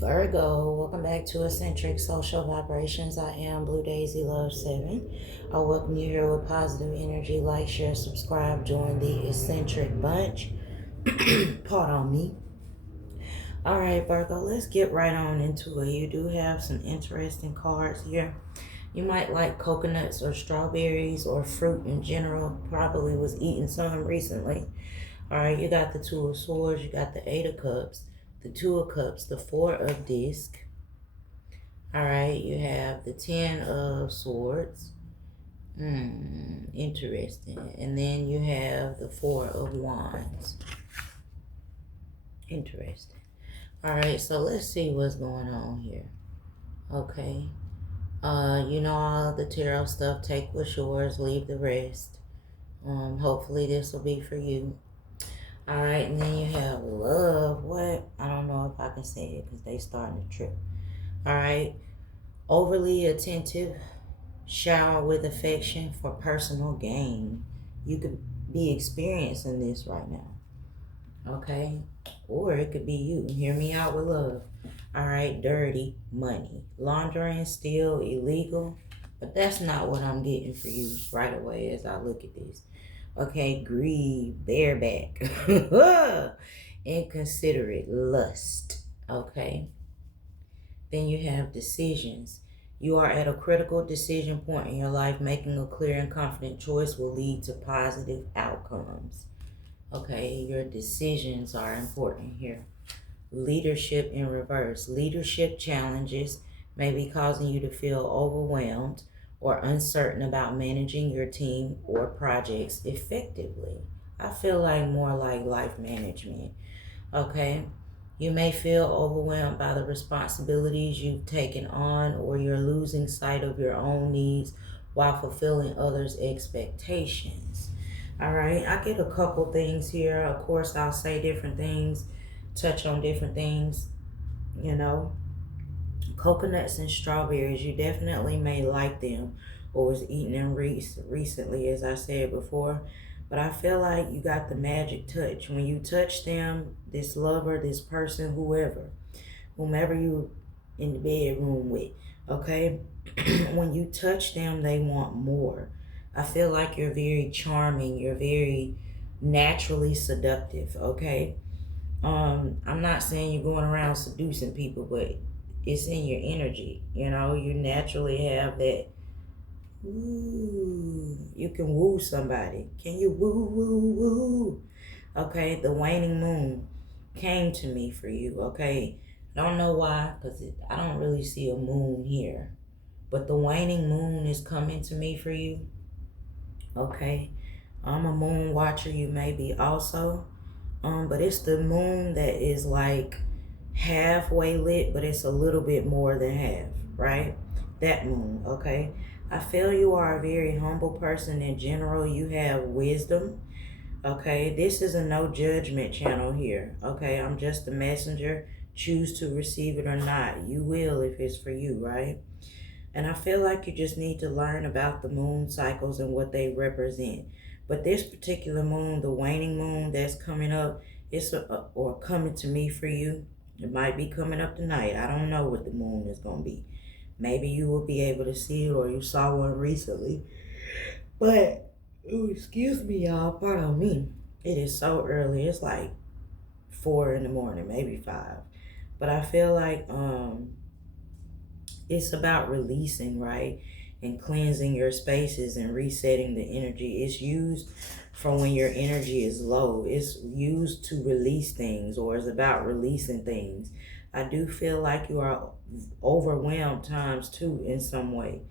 Virgo, welcome back to Eccentric Social Vibrations. I am Blue Daisy Love 7. I welcome you here with positive energy. Like, share, subscribe, join the Eccentric Bunch. Pardon me. Alright, Virgo, let's get right on into it. You do have some interesting cards here. You might like coconuts or strawberries or fruit in general. Probably was eating some recently. Alright, you got the Two of Swords, you got the Eight of Cups, the Two of Cups, the Four of Disc. Alright, you have the Ten of Swords. Interesting. And then you have the Four of Wands. Interesting. Alright, so let's see what's going on here. Okay. You know all the tarot stuff. Take what's yours, leave the rest. Hopefully this will be for you. Alright, and then you have love. What? I don't know if I can say it because they starting to trip. Alright. Overly attentive. Shower with affection for personal gain. You could be experiencing this right now. Okay? Or it could be you. Hear me out with love. Alright, dirty money. Laundering, still illegal. But that's not what I'm getting for you right away as I look at this. Okay, greed, bareback, inconsiderate, lust. Okay. Then you have decisions. You are at a critical decision point in your life. Making a clear and confident choice will lead to positive outcomes. Okay, your decisions are important here. Leadership in reverse. Leadership challenges may be causing you to feel overwhelmed or uncertain about managing your team or projects effectively. I feel like more like life management. Okay. You may feel overwhelmed by the responsibilities you've taken on, or you're losing sight of your own needs while fulfilling others' expectations. All right. I get a couple things here. Of course, I'll say different things, touch on different things, you know. Coconuts and strawberries, you definitely may like them or was eating them recently, as I said before. But I feel like you got the magic touch. When you touch them, this lover, this person, whomever you in the bedroom with, okay? When you touch them, they want more. I feel like you're very charming. You're very naturally seductive, okay? I'm not saying you're going around seducing people, but it's in your energy. You know, you naturally have that. Ooh, you can woo somebody. Can you woo, woo, woo? Okay, the waning moon came to me for you. Okay, I don't know why, because I don't really see a moon here. But the waning moon is coming to me for you. Okay, I'm a moon watcher. You may be also. But it's the moon that is like halfway lit, but it's a little bit more than half, right? That moon, okay? I feel you are a very humble person in general. You have wisdom, okay? This is a no judgment channel here, okay? I'm just a messenger. Choose to receive it or not. You will if it's for you, right? And I feel like you just need to learn about the moon cycles and what they represent. But this particular moon, the waning moon that's coming up, or coming to me for you. It might be coming up tonight. I don't know what the moon is going to be. Maybe you will be able to see it, or you saw one recently. But, excuse me, y'all. Pardon me. It is so early. It's like 4 in the morning, maybe 5. But I feel like it's about releasing, right? And cleansing your spaces and resetting the energy. It's used for when your energy is low. It's used to release things, or it's about releasing things. I do feel like you are overwhelmed times two in some way.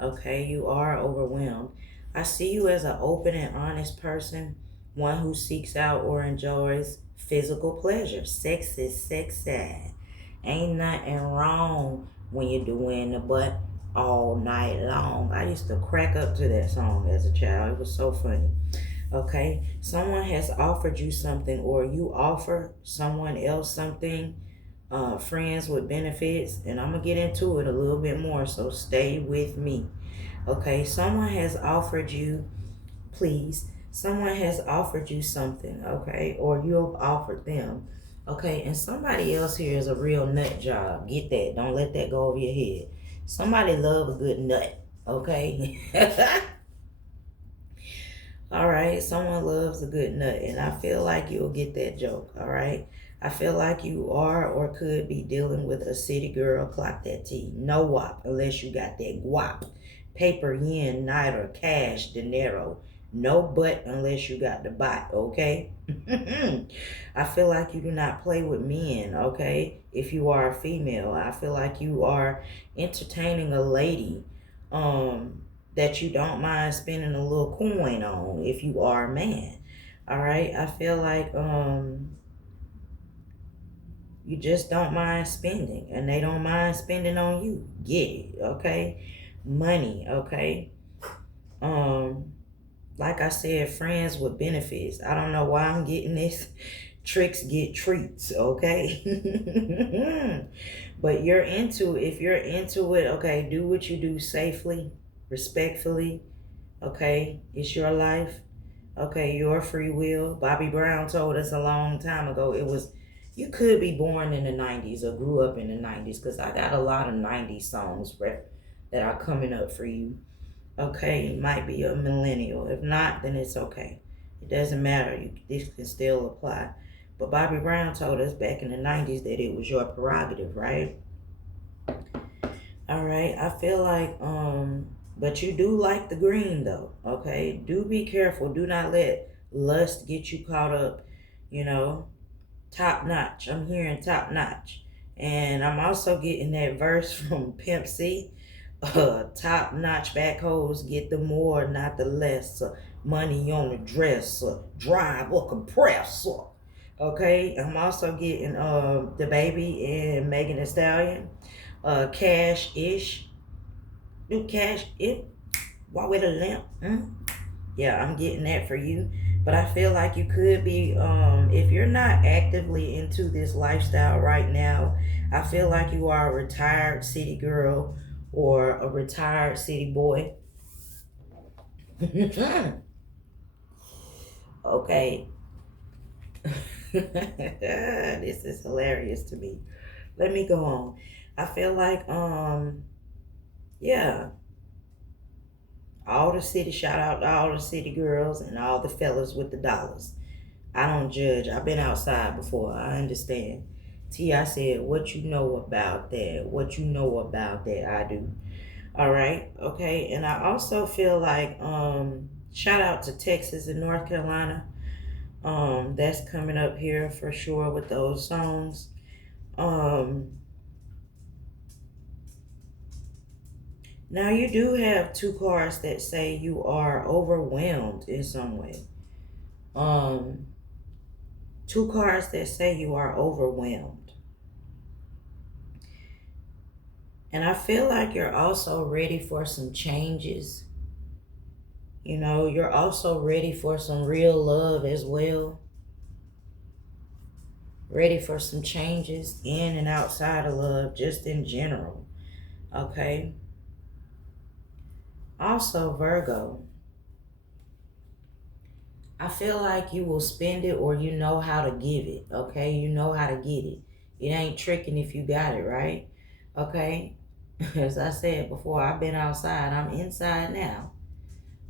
Okay, you are overwhelmed. I see you as an open and honest person, one who seeks out or enjoys physical pleasure. Sex is sexy. Ain't nothing wrong when you're doing the butt all night long. I used to crack up to that song as a child. It was so funny. Okay, someone has offered you something, or you offer someone else something. Friends with benefits, and I'm gonna get into it a little bit more, so stay with me. Okay, someone has offered you, please, someone has offered you something, okay, or you have offered them. Okay, and somebody else here is a real nut job. Get that. Don't let that go over your head. Somebody love a good nut. Okay. All right, someone loves a good nut, and I feel like you'll get that joke. All right, I feel like you are or could be dealing with a city girl. Clock that T. No wop unless you got that guap, paper, yen, niter, cash, dinero. No butt unless you got the bot. Okay. I feel like you do not play with men. Okay, if you are a female, I feel like you are entertaining a lady. That you don't mind spending a little coin on if you are a man. All right. I feel like you just don't mind spending and they don't mind spending on you. Get it, okay? Money, okay? Um like I said, friends with benefits. I don't know why I'm getting this. Tricks get treats, okay? But if you're into it, okay, do what you do safely, respectfully, okay? It's your life, okay? Your free will. Bobby Brown told us a long time ago you could be born in the 90s or grew up in the 90s because I got a lot of 90s songs that are coming up for you. Okay, you might be a millennial. If not, then it's okay. It doesn't matter. This can still apply. But Bobby Brown told us back in the 90s that it was your prerogative, right? All right. I feel like but you do like the green though, okay? Do be careful. Do not let lust get you caught up, you know. Top notch. I'm hearing top notch. And I'm also getting that verse from Pimp C. Top notch backhoes get the more, not the less. Money on the dress, drive or compress. Okay, I'm also getting the baby and Megan Thee Stallion. Cash ish. Do cash it. Why with a lamp? Yeah, I'm getting that for you. But I feel like you could be, if you're not actively into this lifestyle right now, I feel like you are a retired city girl or a retired city boy. Okay. This is hilarious to me. Let me go on. I feel like, yeah, shout out to all the city girls and all the fellas with the dollars. I don't judge. I've been outside before. I understand. I said, what you know about that? What you know about that? I do. All right. Okay. And I also feel like, shout out to Texas and North Carolina. That's coming up here for sure with those songs. Um, Now you do have two cards that say you are overwhelmed in some way. Um, Two cards that say you are overwhelmed. And I feel like you're also ready for some changes. You know, you're also ready for some real love as well. Ready for some changes in and outside of love, just in general. Okay. Also, Virgo, I feel like you will spend it or you know how to give it. Okay. You know how to get it. It ain't tricking if you got it, right? Okay. As I said before, I've been outside. I'm inside now.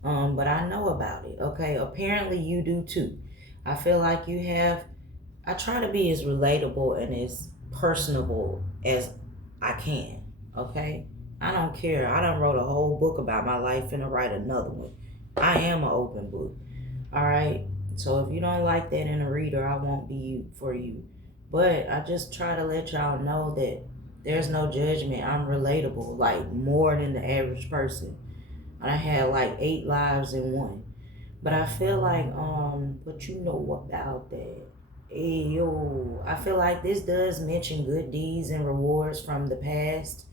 But I know about it. Okay. Apparently you do too. I feel like you have. I try to be as relatable and as personable as I can. Okay. I don't care. I done wrote a whole book about my life and I write another one. I am an open book. All right. So if you don't like that in a reader, I won't be you for you. But I just try to let y'all know that there's no judgment. I'm relatable, like more than the average person. I had like 8 lives in one. But I feel like, but you know about that. Hey, yo, I feel like this does mention good deeds and rewards from the past.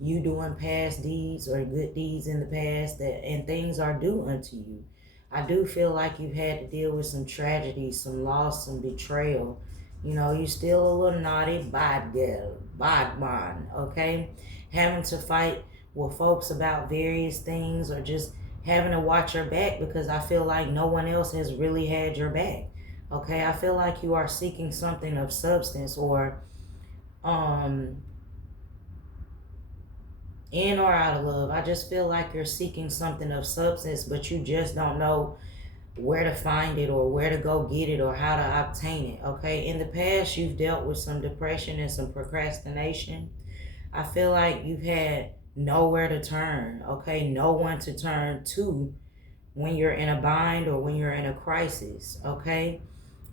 You doing past deeds or good deeds in the past and things are due unto you. I do feel like you've had to deal with some tragedy, some loss, some betrayal. You know, you still a little naughty, bad girl, bad man, okay? Having to fight with folks about various things or just having to watch your back because I feel like no one else has really had your back. Okay, I feel like you are seeking something of substance, or um in or out of love. I just feel like you're seeking something of substance, but you just don't know where to find it or where to go get it or how to obtain it. Okay, in the past you've dealt with some depression and some procrastination. I feel like you've had nowhere to turn. Okay, no one to turn to when you're in a bind or when you're in a crisis. Okay,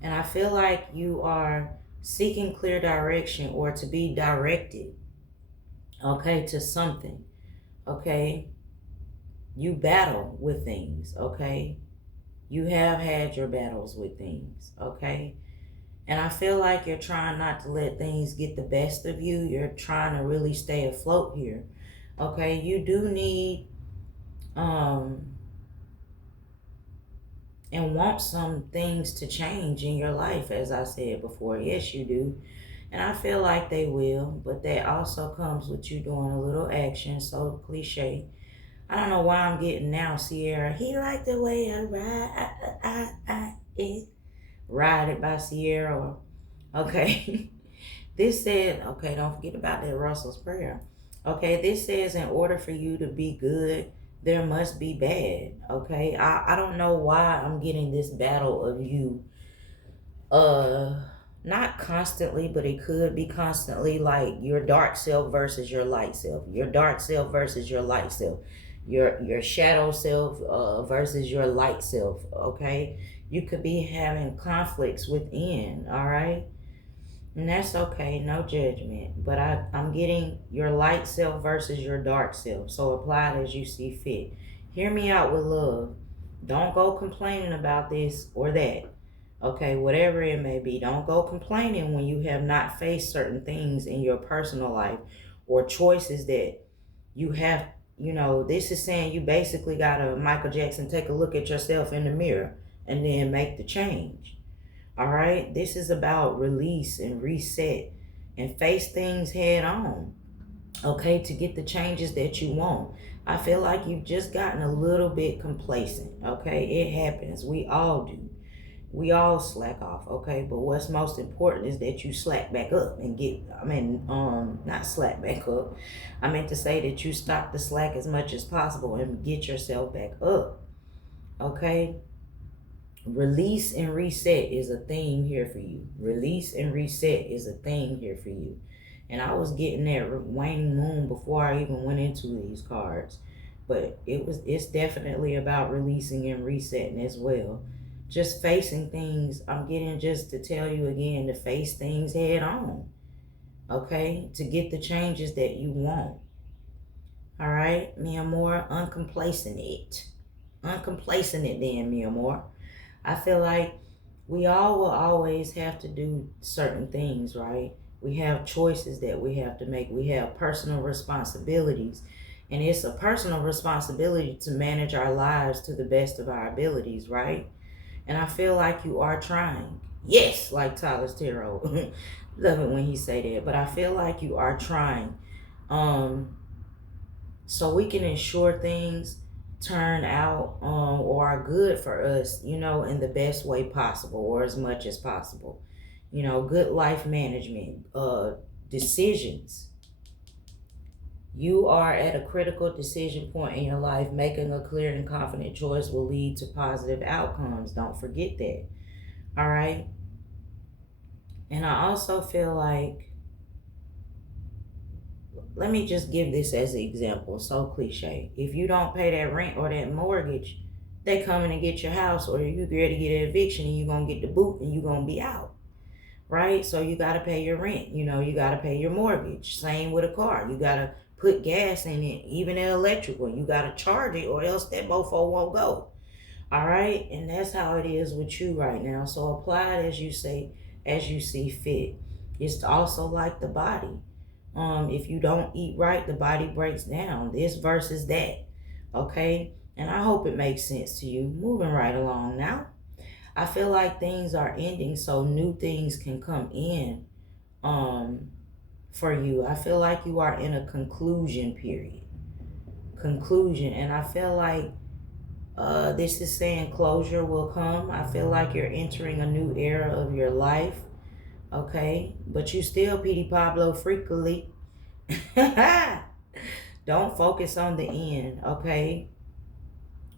and I feel like you are seeking clear direction or to be directed, okay, to something. Okay, you battle with things. Okay, you have had your battles with things. Okay, and I feel like you're trying not to let things get the best of you. You're trying to really stay afloat here. Okay, you do need um and want some things to change in your life, as I said before. Yes, you do. And I feel like they will, but that also comes with you doing a little action. So cliche. I don't know why I'm getting now, Sierra. He liked the way I ride. Ride it by Sierra. Okay. This said, okay, don't forget about that Russell's Prayer. Okay, this says in order for you to be good, there must be bad. Okay, I don't know why I'm getting this battle of you. Uh, not constantly, but it could be constantly, like your dark self versus your light self. Your dark self versus your light self. Your shadow self versus your light self. Okay, you could be having conflicts within. All right. And that's okay, no judgment. But I'm getting your light self versus your dark self. So apply it as you see fit. Hear me out with love. Don't go complaining about this or that. Okay, whatever it may be. Don't go complaining when you have not faced certain things in your personal life or choices that you have. This is saying you basically got to, Michael Jackson, take a look at yourself in the mirror and then make the change. All right, this is about release and reset and face things head on, okay, to get the changes that you want. I feel like you've just gotten a little bit complacent, okay? It happens. We all do. We all slack off, okay? But what's most important is that you slack back up and not slack back up. I meant to say that you stop the slack as much as possible and get yourself back up, okay? Release and reset is a theme here for you. Release and reset is a theme here for you. And I was getting that waning moon before I even went into these cards. But it's definitely about releasing and resetting as well. Just facing things. I'm getting just to tell you again to face things head on. Okay? To get the changes that you want. All right, mi amor, uncomplacent it. Uncomplacent it then, mi amor. I feel like we all will always have to do certain things, right? We have choices that we have to make. We have personal responsibilities. And it's a personal responsibility to manage our lives to the best of our abilities, right? And I feel like you are trying. Yes, like Tyler's Tarot. Love it when he say that. But I feel like you are trying. Um, so we can ensure things turn out or are good for us, in the best way possible or as much as possible. Good life management, decisions. You are at a critical decision point in your life. Making a clear and confident choice will lead to positive outcomes. Don't forget that. All right. And I also feel like, let me just give this as an example. So cliche. If you don't pay that rent or that mortgage, they coming to get your house, or you ready to get an eviction and you're going to get the boot and you're going to be out. Right? So you got to pay your rent. You got to pay your mortgage. Same with a car. You got to put gas in it, even an electrical. You got to charge it or else that mofo won't go. All right? And that's how it is with you right now. So apply it as you say, as you see fit. It's also like the body. If you don't eat right, the body breaks down. This versus that. Okay? And I hope it makes sense to you. Moving right along now. I feel like things are ending so new things can come in for you. I feel like you are in a conclusion period. Conclusion. And I feel like This is saying closure will come. I feel like you're entering a new era of your life. Okay, but you still Petey Pablo freakily. Don't focus on the end, okay?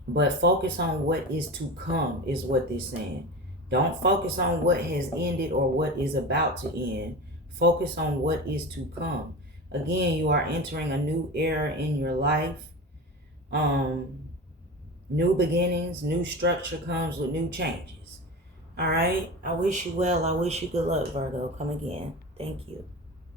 But focus on what is to come, is what they're saying. Don't focus on what has ended or what is about to end. Focus on what is to come. Again, you are entering a new era in your life. New beginnings, new structure comes with new changes. All right? I wish you well. I wish you good luck, Virgo. Come again. Thank you.